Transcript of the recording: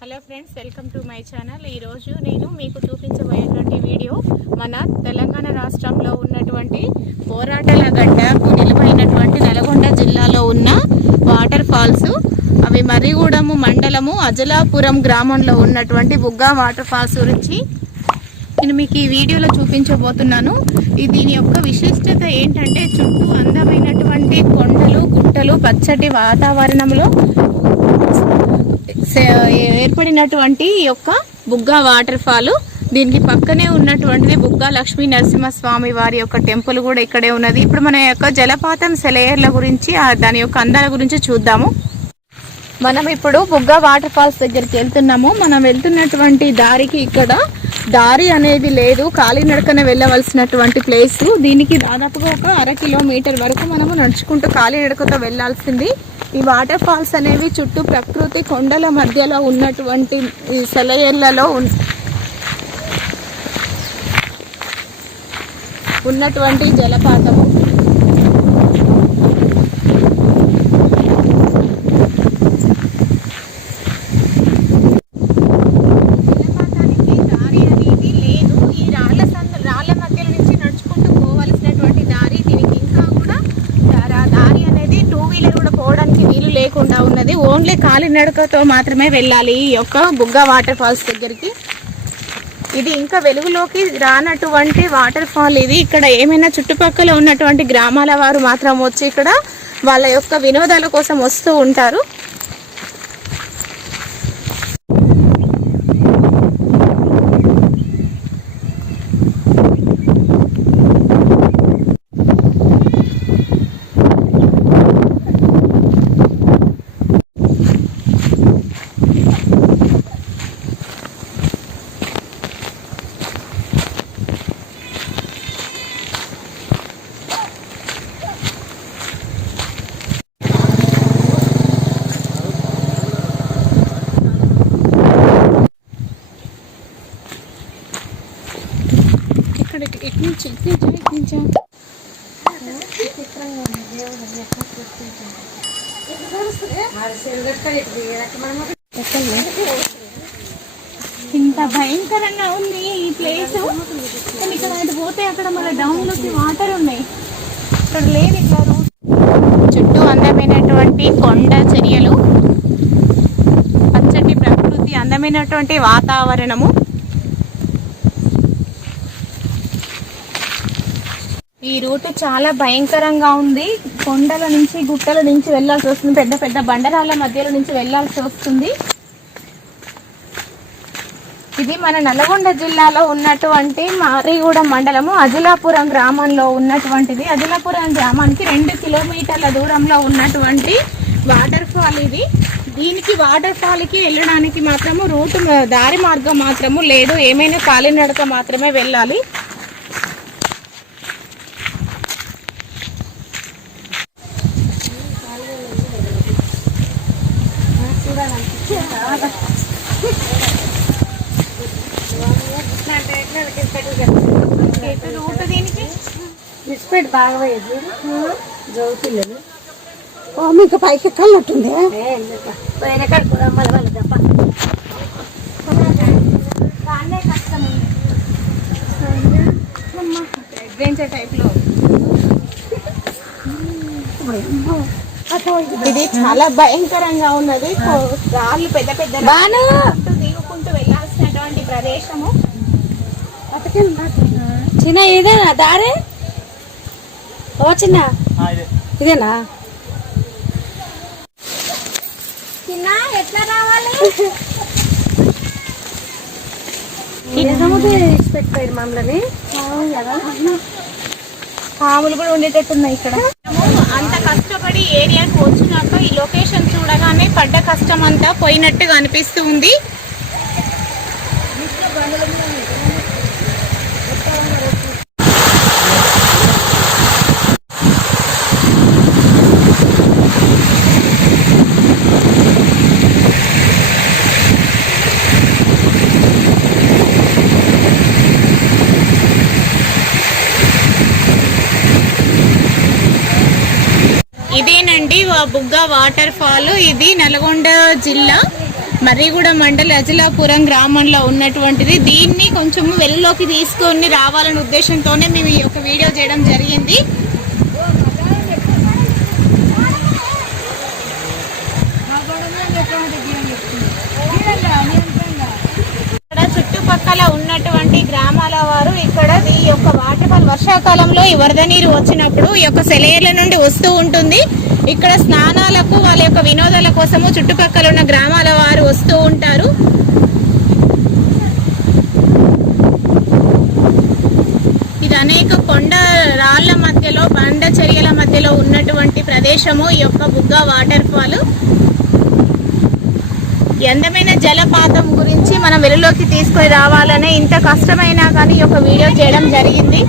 Hello friends welcome to my channel. ఈరోజు నేను మీకు చూపించబోయేటువంటి వీడియో మన తెలంగాణ రాష్ట్రంలో ఉన్నటువంటి పోరాటాల గడ్డకు నిలబడినటువంటి నల్గొండ జిల్లాలో ఉన్న వాటర్ ఫాల్స్ అవి మర్రిగూడము మండలము అజలాపురం గ్రామంలో ఉన్నటువంటి బుగ్గా వాటర్ ఫాల్స్ గురించి నేను మీకు ఈ వీడియోలో చూపించబోతున్నాను. దీని యొక్క విశిష్టత ఏంటంటే చుట్టూ అందమైనటువంటి కొండలు గుట్టలు పచ్చటి వాతావరణంలో ఏర్పడినటువంటి ఈ యొక్క బుగ్గా వాటర్ ఫాల్ దీనికి పక్కనే ఉన్నటువంటిది బుగ్గా లక్ష్మీ నరసింహస్వామి వారి యొక్క టెంపుల్ కూడా ఇక్కడే ఉన్నది. ఇప్పుడు మన యొక్క జలపాతం సెలయర్ల గురించి దాని యొక్క అందాల గురించి చూద్దాము. మనం ఇప్పుడు బుగ్గా వాటర్ ఫాల్స్ దగ్గరికి వెళ్తున్నాము. మనం వెళ్తున్నటువంటి దారికి ఇక్కడ దారి అనేది లేదు. కాలినడకన వెళ్ళవలసినటువంటి ప్లేస్. దీనికి దాదాపుగా ఒక అర కిలోమీటర్ వరకు మనము నడుచుకుంటూ కాలినడకతో వెళ్ళాల్సింది ఈ వాటర్ ఫాల్స్ అనేవి చుట్టూ ప్రకృతి కొండల మధ్యలో ఉన్నటువంటి ఈ సెలయేర్లలో ఉన్- ఉన్నటువంటి జలపాతము జలపాతానికి దారి అనేది లేదు ఈ రాళ్ళ సంద రాళ్ళ మధ్యలో నుంచి నడుచుకుంటూ పోవలసినటువంటి దారి దీనికి ఇంకా కూడా దా- దారి అనేది టూ వీలర్ కూడా పోవడానికి వీలు లేకుండా ఉన్నది. ఓన్లీ కాలినడకతో మాత్రమే వెళ్ళాలి. ఈ యొక్క బుగ్గ వాటర్ ఫాల్స్ దగ్గరికి. ఇది ఇంకా వెలుగులోకి రానటువంటి వాటర్ ఫాల్ ఇది ఇక్కడ ఏమైనా చుట్టుపక్కల ఉన్నటువంటి గ్రామాల వారు మాత్రం వచ్చి ఇక్కడ వాళ్ళ యొక్క వినోదాల కోసం వస్తూ ఉంటారు. ఇక్కడ ఎటు నుంచి ఇటు నుంచా, నుంచా? ఇంత భయంకరంగా ఉంది ఈ ప్లేస్ కానీ ఇక్కడ అటు పోతే అక్కడ మన డౌన్లోకి వాటర్ ఉన్నాయి. ఇక్కడ లేదు ఇట్లా చుట్టూ అందమైనటువంటి కొండ చర్యలు. పచ్చటి ప్రకృతి అందమైనటువంటి వాతావరణము. ఈ రూట్ చాలా భయంకరంగా ఉంది. కొండల నుంచి గుట్టల నుంచి వెళ్ళాల్సి వస్తుంది. పెద్ద పెద్ద బండరాల మధ్యలో నుంచి వెళ్ళాల్సి వస్తుంది. ఇది మన నల్గొండ జిల్లాలో ఉన్నటువంటి మారిగూడెం మండలము. అజిలాపురం గ్రామంలో ఉన్నటువంటిది. అజిలాపురం గ్రామానికి రెండు కిలోమీటర్ల దూరంలో ఉన్నటువంటి వాటర్ ఫాల్ ఇది. దీనికి వాటర్ ఫాల్కి వెళ్ళడానికి మాత్రము రూట్ దారి మార్గం మాత్రము లేదు. ఏమైనా కాలినడక మాత్రమే వెళ్ళాలి ఎటు రూట్ దీనికి బిస్కెట్ బాగా పోయేది చదువుతులేదు ఓ మీకు పైకి ఎక్కాలట్టుంది అడ్వెంచర్ టైప్లో ఇది చాలా భయంకరంగా ఉన్నది. రాళ్ళు పెద్ద పెద్ద బాను! దిగుకుంటూ వెళ్ళాల్సినటువంటి ప్రదేశము. చిన్న ఇదేనా? దారే? ఓ చిన్న. ఇదేనా? చిన్న ఎట్లా రావాలి? నిజముది పెట్టిపోయారు మమ్మల్ని. పాములు కూడా ఉండేటట్టున్నాయి ఇక్కడ. అంత కష్టపడి ఏరియాకి వచ్చినాక ఈ లొకేషన్ చూడగానే పడ్డ కష్టం అంతా పోయినట్టుగా అనిపిస్తూ ఉంది. ఇదేనండి బుగ్గ వాటర్ ఫాల్. ఇది నల్గొండ జిల్లా మర్రిగూడ మండలి అజలాపురం గ్రామంలో ఉన్నటువంటిది. దీన్ని కొంచెము వెలుగులోకి తీసుకొని రావాలనే ఉద్దేశంతోనే మేము ఈ యొక్క వీడియో చేయడం జరిగింది. ఇక్కడ చుట్టుపక్కల ఉన్నటువంటి గ్రామాల వారు ఇక్కడ ఈ యొక్క వర్షాకాలంలో ఈ వరద నీరు వచ్చినప్పుడు ఈ యొక్క సెలయర్ల నుండి వస్తూ ఉంటుంది. ఇక్కడ స్నానాలకు వాళ్ళ యొక్క వినోదాల కోసము చుట్టుపక్కల ఉన్న గ్రామాల వారు వస్తూ ఉంటారు. ఇది అనేక కొండ రాళ్ళ మధ్యలో బండ చర్యల మధ్యలో ఉన్నటువంటి ప్రదేశము. ఈ యొక్క బుగ్గ వాటర్ ఫాల్ అందమైన జలపాతం గురించి మనం వెలుగులోకి తీసుకొని రావాలనే ఇంత కష్టమైనా కానీ ఒక వీడియో చేయడం జరిగింది.